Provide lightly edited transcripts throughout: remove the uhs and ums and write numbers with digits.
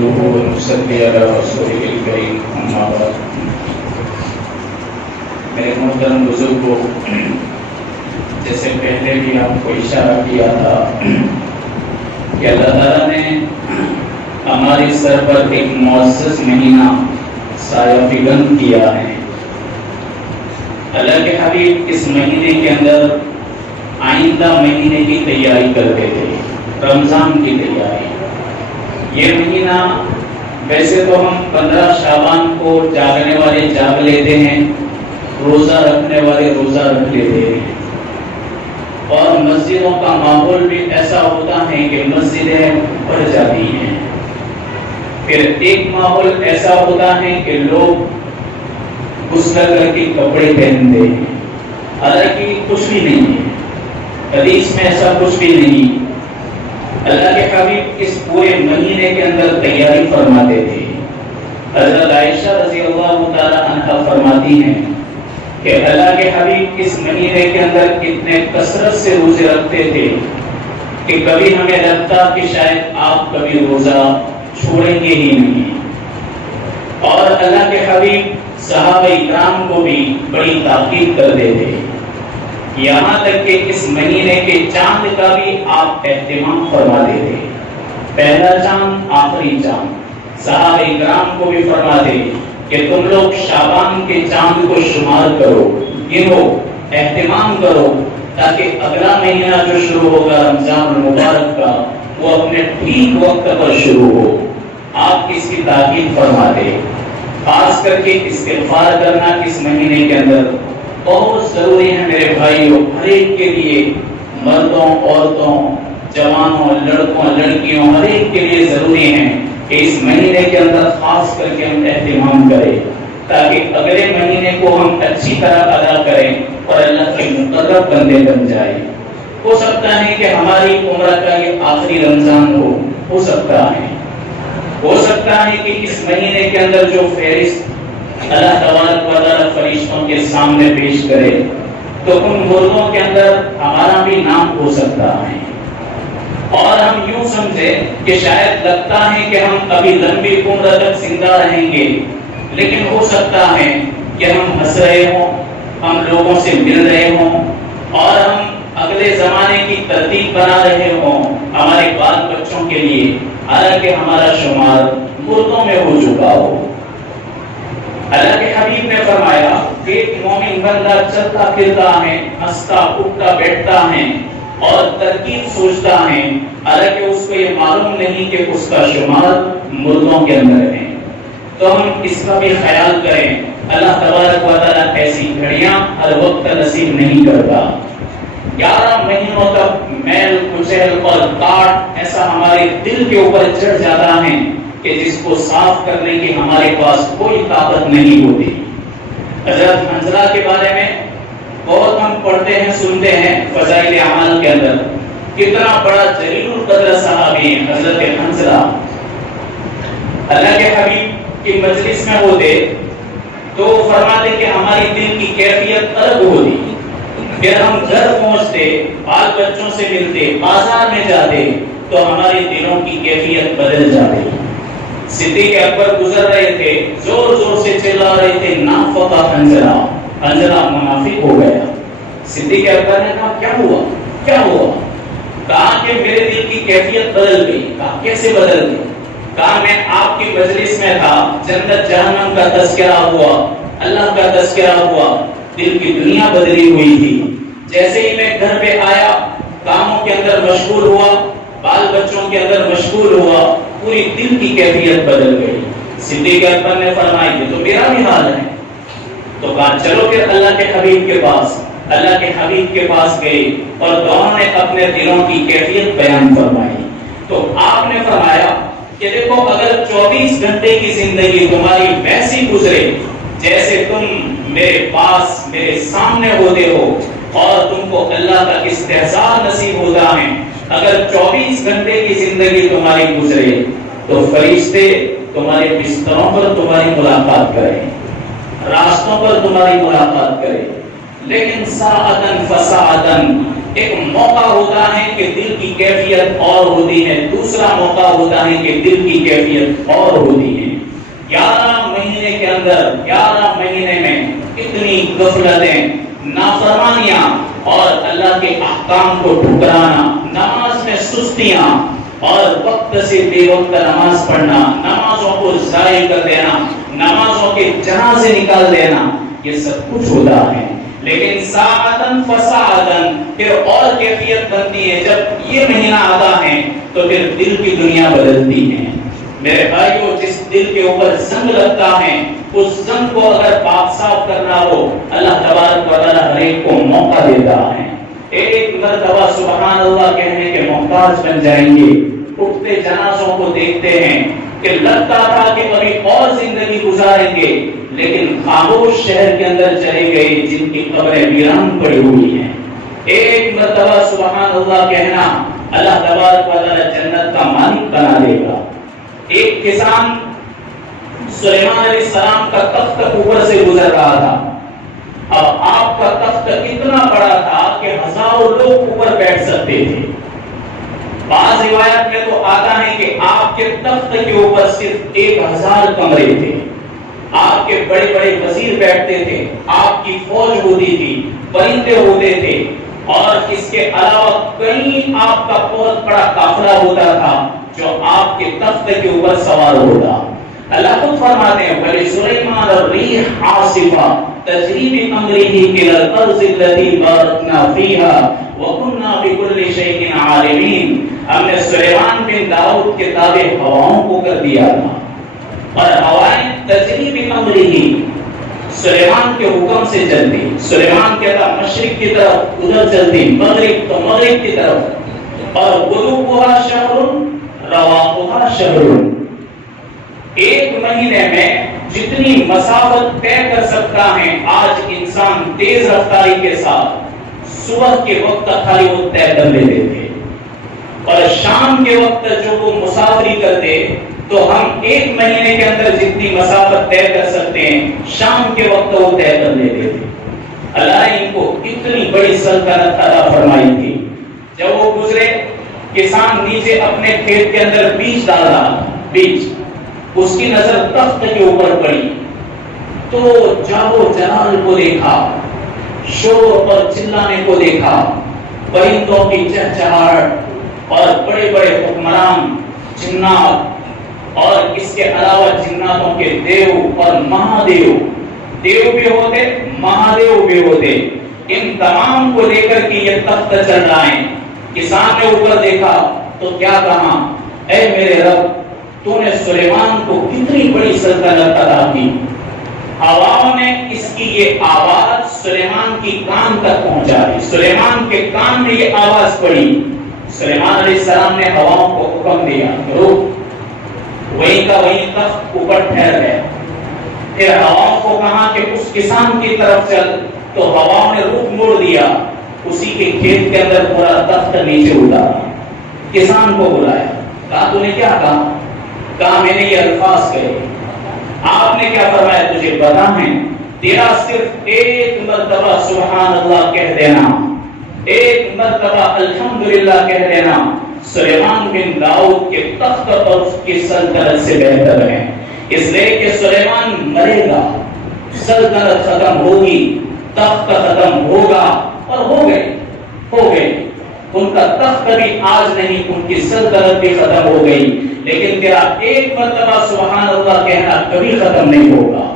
نحمده ونصلي على رسوله الكريم اما بعد میرے محترم بزرگوں، جیسے پہلے بھی آپ کو اشارہ کیا تھا کہ اللہ تعالیٰ نے ہماری سر پر ایک معزز مہینہ سایہ فگن کیا ہے۔ اللہ کے حبیب اس مہینے کے اندر آئندہ مہینے کی تیاری کرتے تھے، رمضان کی تیاری۔ یہ مہینہ ویسے تو ہم 15 شعبان کو جاگنے والے جاگ لیتے ہیں، روزہ رکھنے والے روزہ رکھ لیتے ہیں، اور مسجدوں کا ماحول بھی ایسا ہوتا ہے کہ مسجدیں بھر جاتی ہیں۔ پھر ایک ماحول ایسا ہوتا ہے کہ لوگ غسل کر کے کپڑے پہنتے ہیں، حالانکہ کچھ بھی نہیں ہے، حدیث میں ایسا کچھ بھی نہیں۔ اللہ کے حبیب اس پورے مہینے کے اندر تیاری فرماتے تھے۔ حضرت عائشہ رضی اللہ تعالی عنہا فرماتی ہیں کہ اللہ کے حبیب اس مہینے کے اندر اتنے کثرت سے روزے رکھتے تھے کہ کبھی ہمیں لگتا کہ شاید آپ کبھی روزہ چھوڑیں گے ہی نہیں۔ اور اللہ کے حبیب صحابہ کرام کو بھی بڑی تاکید کرتے تھے، یہاں تک کہ اس مہینے کے چاند کا بھی آپ اہتمام فرماتے تھے۔ پہلا چاند، آخری چاند، صحابہ کرام کو بھی فرماتے کہ تم لوگ شعبان کے چاند کو شمار کرو، گنو، اہتمام کرو، تاکہ اگلا مہینہ جو شروع ہوگا رمضان المبارک کا وہ اپنے ٹھیک وقت پر شروع ہو۔ آپ اس کی تاکید فرماتے۔ خاص کر کے استغفار کرنا اس مہینے کے اندر بہت ضروری ہے میرے بھائیوں، ہر ایک کے لیے، مردوں، عورتوں، جوانوں، لڑکوں، لڑکیوں، ہر ایک کے لیے ضروری ہے کہ اس مہینے کے اندر خاص کر کے ہم اہتمام کریں، تاکہ اگلے مہینے کو ہم اچھی طرح ادا کریں اور اللہ کے مقرب بندے بن جائیں۔ ہو سکتا ہے کہ ہماری عمر کا یہ آخری رمضان ہو سکتا ہے کہ اس مہینے کے اندر جو فہرست اللہ تبارک و تعالی فرشتوں کے سامنے پیش کرے تو ان مردوں کے اندر ہمارا بھی نام ہو سکتا ہے، اور ہم یوں سمجھے کہ شاید لگتا ہے کہ ہم ابھی لمبی عمر تک زندہ رہیں گے، لیکن ہو سکتا ہے کہ ہم ہنس رہے ہوں، ہم لوگوں سے مل رہے ہوں، اور ہم اگلے زمانے کی ترتیب بنا رہے ہوں ہمارے بال بچوں کے لیے، حالانکہ ہمارا شمار مردوں میں ہو چکا ہو۔ اللہ کے حبیب نے فرمایا کہ ایک مومن بندہ چلتا پھرتا ہے، ہنستا اٹھتا بیٹھتا ہے اور ترکیب سوچتا ہے، حالانکہ اس کو یہ معلوم نہیں کہ اس کا شمار مردوں کے اندر ہے۔ تو ہم اس کا بھی خیال کریں۔ اللہ تبارک و تعالیٰ ایسی گھڑیاں ہر وقت نصیب نہیں کرتا۔ 11 مہینوں تک میل کچیل اور کاٹ ایسا ہمارے دل کے اوپر چڑھ جاتا ہے کہ جس کو صاف کرنے کی ہمارے پاس کوئی طاقت نہیں ہوتی۔ حضرت حنظلہ کے بارے میں بہت ہم پڑھتے ہیں، سنتے ہیں فضائل اعمال کے اندر، کتنا بڑا جلیل القدر صحابی ہیں حضرت حنظلہ۔ اللہ کے حبیب کی مجلس میں ہوتے تو فرماتے کہ ہماری دل کی کیفیت الگ ہوتی، پھر ہم گھر پہنچتے، بال بچوں سے ملتے، بازار میں جاتے تو ہمارے دلوں کی کیفیت بدل جاتی۔ صدیق اکبر گزر رہے تھے، زور زور سے چلا رہے تھے، نافق حنظلہ، حنظلہ منافق ہو گیا۔ صدیق اکبر نے کہا کیا ہوا؟ کہا کہ میرے دل کی کیفیت بدل گئی۔ کہا کیسے بدل گئی؟ کہا میں آپ کی مجلس میں تھا، جنت جہنم کا تذکرہ ہوا، اللہ کا تذکرہ ہوا، دل کی دنیا بدلی ہوئی تھی۔ جیسے ہی میں گھر پہ آیا، کاموں کے اندر مشغول ہوا، بال بچوں کے اندر مشغول ہوا، پوری دل کی کیفیت بدل گئی۔ صدیق اکبر نے فرمایا یہ تو میرا بھی حال ہے۔ تو کہا چلو پھر اللہ کے حبیب کے پاس۔ اللہ کے حبیب کے پاس گئے اور دونوں نے اپنے دلوں کی کیفیت بیان فرمائی۔ تو آپ نے فرمایا کہ دیکھو، اگر 24 گھنٹے کی زندگی تمہاری ویسی گزرے جیسے تم میرے پاس، میرے سامنے ہوتے ہو، اور تم کو اللہ کا استحضار نصیب ہوتا ہے، اگر 24 گھنٹے کی زندگی تمہاری گزرے تو فرشتے تمہارے بستروں پر تمہاری ملاقات کریں، راستوں پر تمہاری ملاقات کریں، لیکن ساعتن فساعتن، ایک موقع ہوتا ہے کہ دل کی کیفیت اور ہوتی ہے، دوسرا موقع ہوتا ہے کہ دل کی کیفیت اور ہوتی ہے۔ 11 مہینے کے اندر 11 مہینے میں اتنی غفلتیں، نافرمانیاں اور اللہ کے احکام کو ٹھکرانا، نماز میں سستیاں اور وقت سے بے وقت نماز پڑھنا، نمازوں کو ضائع کر دینا، نمازوں کے جنازے نکال دینا، یہ سب کچھ ہوتا ہے۔ لیکن ساعتن فساعتن پھر اور کیفیت بنتی ہے۔ جب یہ مہینہ آتا ہے تو پھر دل کی دنیا بدلتی ہے۔ میرے بھائیو، جس دل کے اوپر زنگ لگتا ہے، اس زنگ کو اگر پاک صاف کرنا ہو، اللہ تبارک و تعالی ہر ایک کو موقع دیتا ہے۔ ایک مرتبہ سبحان اللہ کہنے کے محتاج بن جائیں گے۔ اٹھتے جنازوں کو دیکھتے ہیں کہ لگتا تھا کہ ابھی اور زندگی گزاریں گے، لیکن خاموش شہر کے اندر چلے گئے جن کی قبریں ویران پڑی ہوئی ہیں۔ ایک مرتبہ سبحان اللہ کہنا، اللہ تبارک و تعالی جنت کا مالک بنا دے گا۔ ایک کسان سلیمان علیہ السلام کا تخت اوپر سے گزر رہا تھا۔ اب آپ کا تخت اتنا بڑا تھا کہ ہزاروں لوگ اوپر بیٹھ سکتے تھے۔ بعض روایات میں تو آتا ہے کہ آپ کے تخت کے اوپر صرف 1000 کمرے تھے۔ آپ کے بڑے بڑے وزیر بیٹھتے تھے، آپ کی فوج ہوتی تھی، پرندے ہوتے تھے، اور اس کے علاوہ کئی آپ کا بہت بڑا قافلہ ہوتا تھا جو آپ کے تخت کے اوپر سوار ہوتا۔ اللہ خود فرماتے ہیں وَلِسُلَيْمَانَ الرِّيحَ عَاصِفًا تَجْرِي بِأَمْرِهِ إِلَى الْأَرْضِ الَّتِي بَارَكْنَا فِيهَا وَكُنَّا بِكُلِّ شَيْءٍ عَالِمِينَ۔ ہم نے سلیمان بن داؤد کے تابع ہواؤں کو کر دیا تھا، اور ہوائیں تجری بِأَمْرِهِ سلیمان کے حکم سے چلتی۔ سلیمان کہتا مشرق کی طرف ادھر چلتی، مغرب تو مغرب کی طرف، اور غروبها شہر رواحها شہر۔ ایک مہینے میں جتنی مسافت طے کر سکتا ہے آج انسان تیز رفتاری کے ساتھ صبح کے وقت خالی وہ طے کر لیتے تھے، اور شام کے وقت جو وہ مسافری کرتے تو ہم ایک مہینے کے اندر جتنی مسافت طے کر سکتے ہیں شام کے وقت وہ طے کر لیتے تھے۔ اللہ نے ان کو اتنی بڑی سلطنت عطا فرمائی تھی۔ جب وہ گزرے، کسان نیچے اپنے کھیت کے اندر بیج ڈال رہا تھا، بیج، اس کی نظر تخت کے اوپر پڑی تو جاہو جلال کو دیکھا، شور اور چلانے کو دیکھا، پرندوں کی چہچہاہٹ اور بڑے بڑے حکمران، جنات، اور اس کے علاوہ جناتوں کے دیو اور مہادیو، دیو بھی ہوتے، مہادیو بھی ہوتے، ان تمام کو لے کر کے یہ تخت چل رہا ہے۔ کسان نے اوپر دیکھا تو کیا کہا، اے میرے رب، تو نے سلیمان کو کتنی بڑی سلطنت عطا کی۔ ہواؤں نے اس کی یہ آواز سلیمان کی کان تک پہنچائی، سلیمان کے کان میں یہ آواز پڑی۔ سلیمان علیہ السلام نے ہواؤں کو حکم دیا، رک، وہیں کا وہیں تخت اوپر ٹھہر گیا۔ پھر ہواؤں کو کہا کہ اس کسان کی طرف چل، تو ہواؤں نے رخ موڑ دیا، اسی کے کھیت کے اندر پورا تخت نیچے اتارا۔ کسان کو بلایا، کہا تو نے کیا کہا؟ کہا میں نے یہ الفاظ کہے۔ آپ نے کیا فرمایا؟ تجھے پتا ہے تیرا صرف ایک مرتبہ سبحان اللہ کہہ دینا، ایک مرتبہ الحمدللہ کہہ دینا، سلیمان بن داؤد کے تخت اور اس کی سلطنت سے بہتر ہے۔ اس لیے کہ سلیمان مرے گا، سلطنت ختم ہوگی، تخت ختم ہوگا، اور ہو گئی۔ ان کا تخت بھی آج نہیں، ان کی سلطنت بھی ختم ہو گئی، لیکن تیرا ایک مرتبہ سبحان اللہ کہنا کبھی ختم نہیں ہوگا،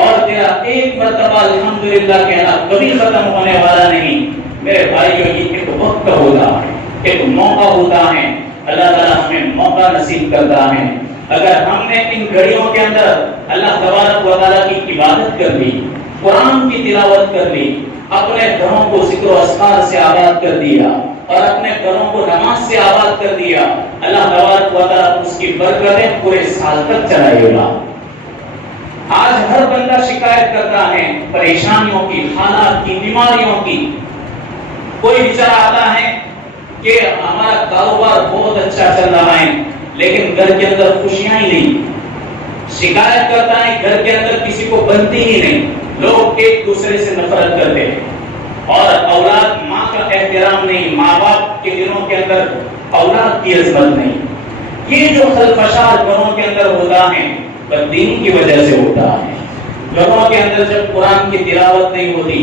اور تیرا ایک مرتبہ الحمدللہ کہنا کبھی ختم ہونے والا نہیں۔ میرے بھائیو، یہ ایک وقت ہوتا ہے، ایک موقع ہوتا ہے، اللہ تعالیٰ ہمیں موقع نصیب کرتا ہے۔ اگر ہم نے ان گھڑیوں کے اندر اللہ تبارک و تعالیٰ کی عبادت کر لی، قرآن کی تلاوت کر لی، اپنے گھروں کو ذکر و اذکار سے آباد کر دیا، اور اپنے گھروں کو نماز سے آباد کر دیا، اللہ تبارک و تعالیٰ اس کی برکتیں پورے سال تک چلائے گا۔ آج ہر بندہ شکایت کرتا ہے پریشانیوں کی، حالات کی، بیماریوں کی۔ کوئی بیچارہ آتا ہے کہ ہمارا کاروبار بہت اچھا چل رہا ہے لیکن گھر کے اندر خوشیاں ہی نہیں، شکایت کرتا ہے گھر کے اندر کسی کو بنتی ہی نہیں، لوگ ایک دوسرے سے نفرت کرتے ہیں، اور اولاد ماں کا احترام نہیں، ماں باپ کے دلوں کے اندر اولاد کی عظمت نہیں، یہ جو خلفشات گھروں کے اندر ہوتا ہے وہ دین کی وجہ سے ہوتا ہے۔ گھروں کے اندر جب قرآن کی تلاوت نہیں ہوتی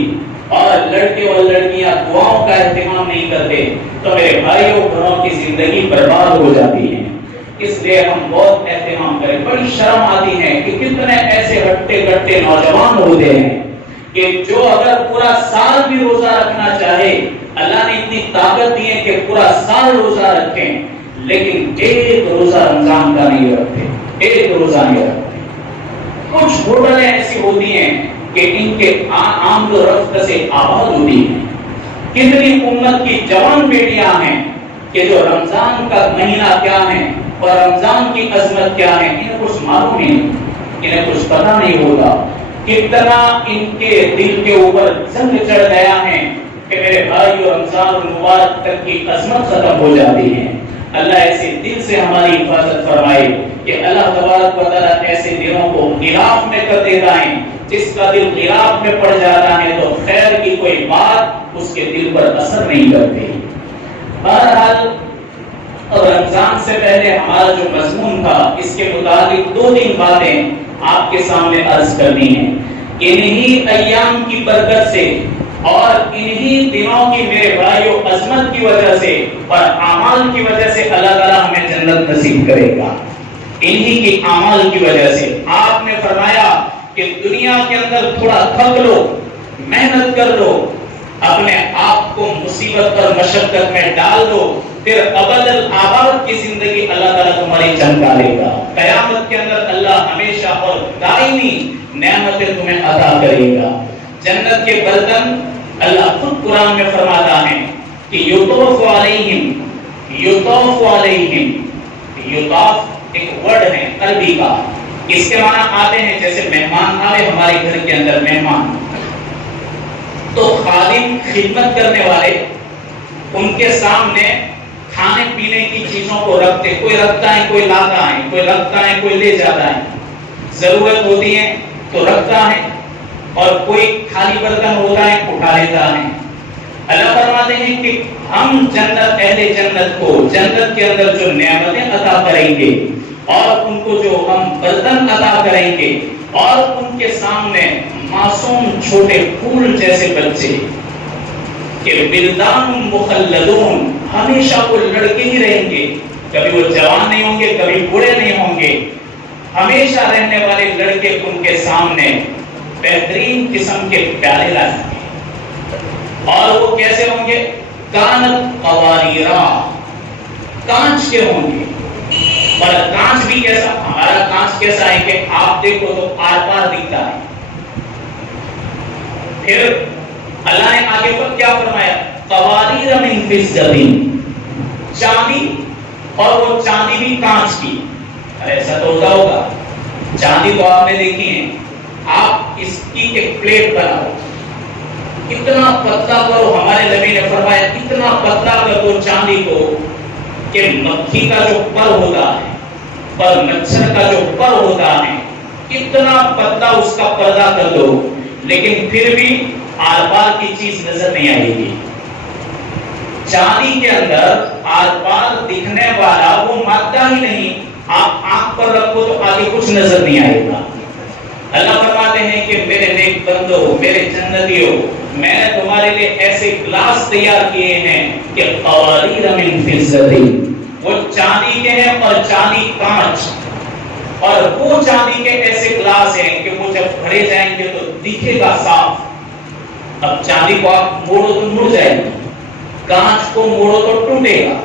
اور لڑکے اور لڑکیاں دعاؤں کا اہتمام نہیں کرتے تو میرے بھائیوں گھروں کی زندگی برباد ہو جاتی ہے۔ اس لیے ہم بہت اہتمام کریں۔ بڑی شرم آتی ہے کہ کتنے ایسے ہٹے کٹے نوجوان ہوتے ہیں کہ جو اگر پورا سال بھی روزہ رکھنا چاہے، اللہ نے اتنی طاقت دی ہے کہ پورا سال روزہ رکھیں، لیکن ایک روزہ رمضان کا نہیں رکھتے، ایک روزہ نہیں رکھتے۔ کچھ ہوٹلیں ایسی ہوتی ہیں کہ ان کے آمد و رفت سے آباد ہوتی ہیں۔ کتنی امت کی جوان بیٹیاں ہیں کہ جو رمضان کا مہینہ کیا ہے اور رمضان کی عظمت کیا ہے انہیں کچھ معلوم نہیں، انہیں کچھ پتہ نہیں ہوگا۔ کتنا ان کے دل کے اوپر زنگ چڑھ گیا ہے کہ میرے بھائیو رمضان المبارک تک کی عظمت ختم ہو جاتی ہے۔ اللہ ایسے دل سے ہماری حفاظت فرمائے کہ اللہ تبارک و تعالیٰ ایسے دلوں کو غلاف میں کر دیتا ہے۔ جس کا دل غلاف میں پڑ جاتا ہے تو خیر کی کوئی بات اس کے دل پر اثر نہیں کرتی۔ بہرحال اب رمضان سے پہلے ہمارا جو مضمون تھا اس کے متعلق 2-3 باتیں آپ کے سامنے عرض کرنی ہیں۔ انہی ایام کی برکت سے اور انہی دنوں کی میرے بھائیوں عظمت کی وجہ سے اور اعمال کی وجہ سے اللہ تعالیٰ ہمیں جنت نصیب کرے گا۔ انہی کی اعمال کی وجہ سے آپ نے فرمایا کہ دنیا کے اندر تھوڑا تھک لو، محنت کر لو، اپنے آپ کو مصیبت اور مشقت میں ڈال دو، پھر ابد الآباد کی زندگی اللہ تعالیٰ تمہاری چمکا لے گا۔ قیامت کے اندر اللہ ہمیشہ اور دائمی نعمتیں تمہیں عطا کرے گا۔ جنت کے برتن اللہ خود قرآن میں فرماتا ہے کہ یطوف علیہم، یطوف علیہم، یطاف ایک ورڈ ہے عربی کا، اس کے معنی آتے ہیں جیسے مہمان آئے ہمارے گھر کے اندر مہمان، تو خادم خدمت کرنے والے ان کے سامنے کھانے پینے کی چیزوں کو رکھتے، کوئی رکھتا ہے کوئی لاتا ہے، کوئی رکھتا ہے کوئی لے جاتا ہے، ضرورت ہوتی ہے تو رکھتا ہے اور کوئی خالی برتن ہوتا ہے اٹھا لیتا ہے۔ اللہ فرماتے ہیں کہ ہم جنت اہل جنت کو جنت کے اندر جو نعمتیں عطا کریں گے اور ان کو جو ہم برتن عطا کریں گے اور ان کے سامنے معصوم چھوٹے پھول جیسے بچے کہ بلدان مخلدون، ہمیشہ وہ لڑکے ہی رہیں گے، کبھی وہ جوان نہیں ہوں گے کبھی بوڑھے نہیں ہوں گے، ہمیشہ رہنے والے لڑکے ان کے سامنے بہترین قسم کے پیالے لائیں گے اور وہ کیسے ہوں گے؟ کانت قواریرا، کانچ کے ہوں گے۔ اور کانچ بھی کیسا؟ ہمارا کانچ کیسا ہے کہ آپ دیکھو تو آر پار دکھتا ہے۔ پھر اللہ نے آگے پر کیا فرمایا؟ قواریر من فضة، چاندی، اور وہ چاندی بھی کانچ کی۔ ایسا تو ہوتا ہوگا، چاندی تو آپ نے دیکھی ہے، آپ اس کی ایک پلیٹ بناؤ، اتنا پتلا کرو، ہمارے نبی نے فرمایا اتنا پتلا کر دو چاندی کو کہ مکھی کا جو پر ہوتا ہے اور مچھر کا جو پر ہوتا ہے اتنا پتلا اس کا پردہ کر دو، لیکن پھر بھی آر پار کی چیز نظر نہیں آئے گی۔ چاندی کے اندر آر پار دکھنے والا وہ مادہ ہی نہیں، آپ آنکھ پر رکھو تو آگے کچھ نظر نہیں آئے گا۔ اللہ فرماتے ہیں کہ میرے نیک بندو، میرے جنتیوں، میں نے تمہارے لیے ایسے گلاس تیار کیے ہیں کہ قواریر من فضة، وہ چاندی کے ہیں اور چاندی کانچ، اور وہ چاندی کے ایسے گلاس ہیں کہ وہ جب بھرے جائیں گے تو دکھے گا صاف۔ اب چاندی کو آپ موڑو تو مڑ جائے گی، کانچ کو موڑو تو ٹوٹے گا،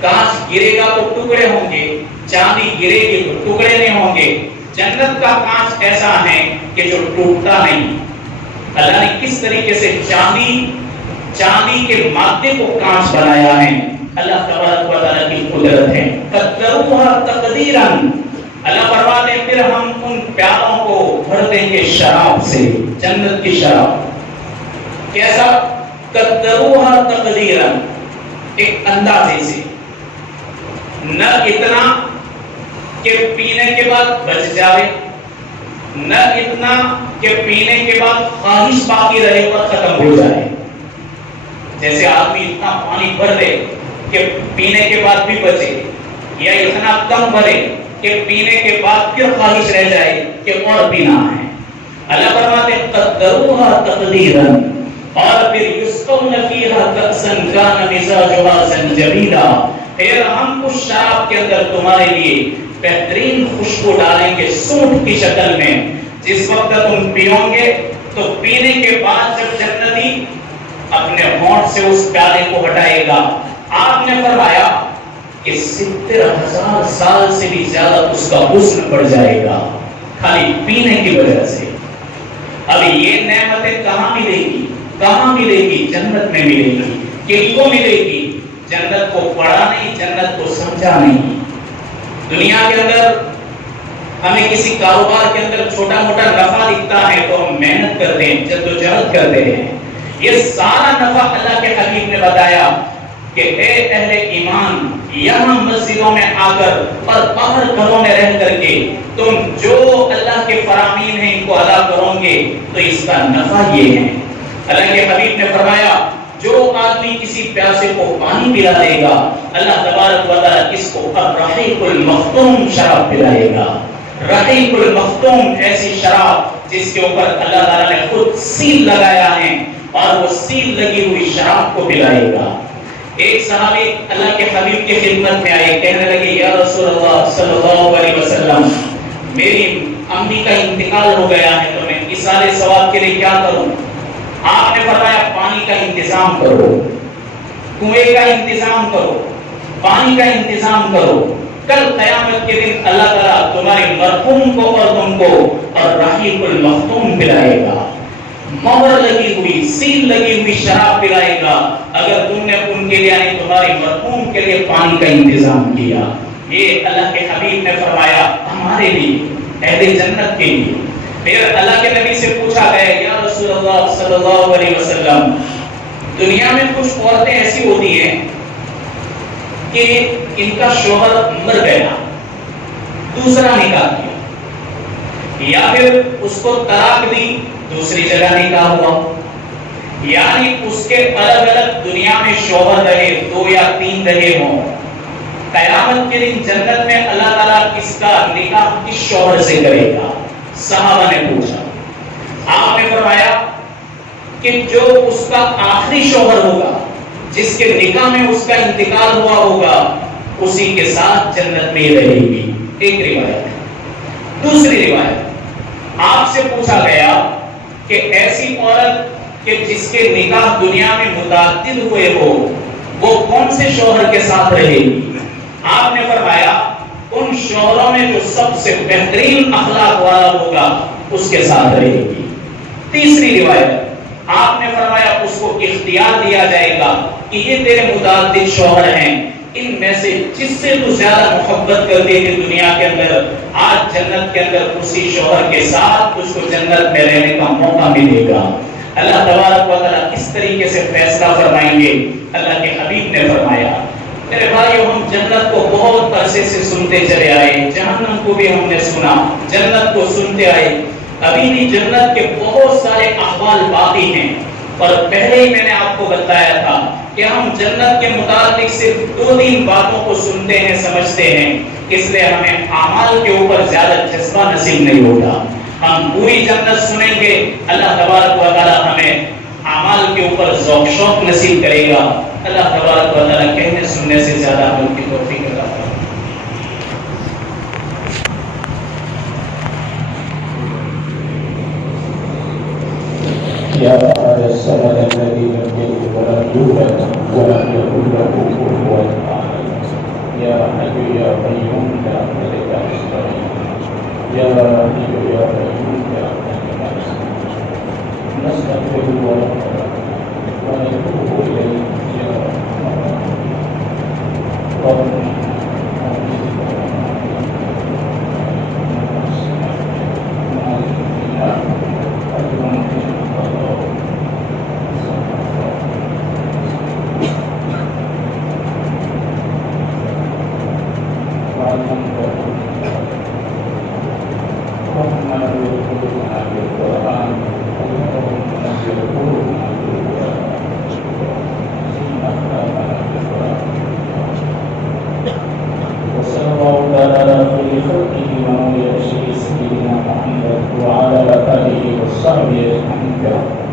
کانچ گرے گا تو ٹکڑے ہوں گے، چاندی گرے گی تو ٹکڑے نہیں ہوں گے۔ جنت کا کانچ ایسا ہے کہ جو ٹوٹتا نہیں۔ اللہ نے کس طریقے سے چاندی کے مادے کو کانچ بنایا ہے، اللہ تبارک و تعالیٰ کی قدرت ہے۔ قدروها تقدیرا، اللہ فرماتے ہیں پھر ہم ان پیالوں کو بھر دیں گے شراب سے، جنت کی شراب۔ کیسا؟ قدروها تقدیرا، ایک اندازے سے، نہ اتنا کہ پینے کے بعد بچ جائے، نہ اتنا کہ پینے کے بعد خواہش باقی رہے اور ختم ہو جائے۔ جیسے آدمی اتنا پانی بھر لے کہ پینے کے بعد بھی بچے، یا اتنا کم بھرے کہ پینے کے بعد پھر خواہش رہ جائے کہ اور پینا ہے۔ اللہ فرماتے قدروها تقدیرا، اور پھر یسقون فیہا کأسا کان مزاجها زنجبیلا، پھر ہم اس شراب کے اندر تمہارے لیے بہترین خوشبو ڈالیں گے سونٹ کی شکل میں، جس وقت تم پیو گے تو پینے کے بعد جب جنتی اپنے ہونٹ سے اس پیالے کو ہٹائے گا، آپ نے فرمایا کہ 70,000 سال سے بھی زیادہ اس کا حسن بڑھ جائے گا خالی پینے کی وجہ سے۔ اب یہ نعمتیں کہاں ملے گی؟ کہاں ملے گی؟ جنت میں ملے گی۔ کن کو ملے گی؟ جنت کو پڑھا نہیں، جنت کو سمجھا نہیں۔ دنیا کے اندر ہمیں کسی کاروبار کے اندر چھوٹا موٹا نفع دکھتا ہے تو ہم محنت کرتے ہیں، جدوجہد کرتے ہیں۔ یہ سارا نفع اللہ کے حبیب نے بتایا کہ اے اہل ایمان، یہاں مسجدوں میں آ کر اور باہر گھروں میں رہ کر کے تم جو اللہ کے فرامین ہیں ان کو ادا کرو گے تو اس کا نفع یہ ہے۔ اللہ کے حبیب نے فرمایا جو آدمی کسی پیاسے کو پانی پلا دے گا، اللہ تبارک و تعالی اس کو الرحیق المختوم شراب پلائے گا۔ رحیق المختوم ایسی شراب جس کے اوپر اللہ تعالیٰ نے خود سیل لگایا ہے اور وہ سیل لگی ہوئی شراب کو پلائے گا۔ ایک صحابی اللہ کے حبیب کی خدمت میں آئے، کہنے لگے یا رسول اللہ صلی اللہ علیہ وسلم، میری امی کا انتقال ہو گیا ہے تو میں ایصال ثواب کے لیے کیا کروں؟ آپ نے فرمایا پانی کا انتظام کرو، کنویں کا انتظام کرو، پانی کا انتظام کرو، کل قیامت کے دن اللہ تعالیٰ تمہارے مرحوم کو اور تم کو اور رحیق المختوم پلائے گا، مہر لگی ہوئی سیل لگی ہوئی شراب پلائے گا اگر تم نے ان کے لیے یعنی تمہارے مرحوم کے لیے پانی کا انتظام کیا۔ یہ اللہ کے حبیب نے فرمایا ہمارے لیے، اہل جنت کے لیے۔ پھر اللہ کے نبی سے پوچھا گیا یا رسول اللہ صلی اللہ علیہ وسلم، دنیا میں کچھ عورتیں ایسی ہوتی ہیں کہ ان کا شوہر مر گیا، دوسرا نکاح کیا، یا پھر اس کو طلاق دی، دوسری جگہ نکاح ہوا، یعنی اس کے الگ الگ دنیا میں شوہر رہے، 2 یا 3 رہے ہوں۔ قیامت کے دن جنت میں اللہ تعالیٰ اس کا نکاح کس شوہر سے کرے گا؟ صحابہ نے پوچھا، آپ نے فرمایا کہ جو اس کا آخری شوہر ہوگا، جس کے نکاح میں اس کا انتقال ہوا ہوگا، اسی کے ساتھ جنت میں رہے گی۔ ایک روایت۔ دوسری روایت، آپ سے پوچھا گیا کہ ایسی عورت کہ جس کے نکاح دنیا میں متعدد ہوئے ہو، وہ کون سے شوہر کے ساتھ رہے گی؟ آپ نے فرمایا ان شوہروں میں جو سب سے بہترین اخلاق والا ہوگا اس کے ساتھ رہے گی۔ تیسری روایت، آپ نے فرمایا اس کو اختیار دیا جائے گا کہ یہ تیرے متعدد شوہر ہیں، ان میں سے جس سے تو زیادہ محبت کرتے تھے دنیا کے اندر، آج جنت کے اندر اسی شوہر کے ساتھ اس کو جنت میں رہنے کا موقع ملے گا۔ اللہ تبارک و تعالیٰ کس طریقے سے فیصلہ فرمائیں گے؟ اللہ کے حبیب نے فرمایا میرے بھائیو، ہم جنت کو بہت عرصے سے سنتے چلے آئے، جہنم کو بھی ہم نے سنا، جنت کو سنتے آئے، ابھی بھی جنت کے بہت سارے احوال باقی ہیں، اور پہلے ہی میں نے آپ کو بتایا تھا کہ ہم جنت کے متعلق صرف 2-3 باتوں کو سنتے ہیں، سمجھتے ہیں، اس لیے ہمیں اعمال کے اوپر زیادہ جذبہ نصیب نہیں ہوتا۔ ہم پوری جنت سنیں گے، اللہ تبارک و تعالیٰ ہمیں اعمال کے اوپر ذوق شوق نصیب کرے گا۔ اللہ تبارک و تعالیٰ کہنے سننے سے زیادہ عمل کی توفیق عطا فرمائے۔ يا أحد الصمد الذي لم يلد ولم يولد ولم يكن له كفوا أحد يا حي يا قيوم برحمتك أستغيث يا حي يا قيوم برحمتك أستغيث نستغفره ونتوب إليه يا رب وصحبه أجمعين برحمتك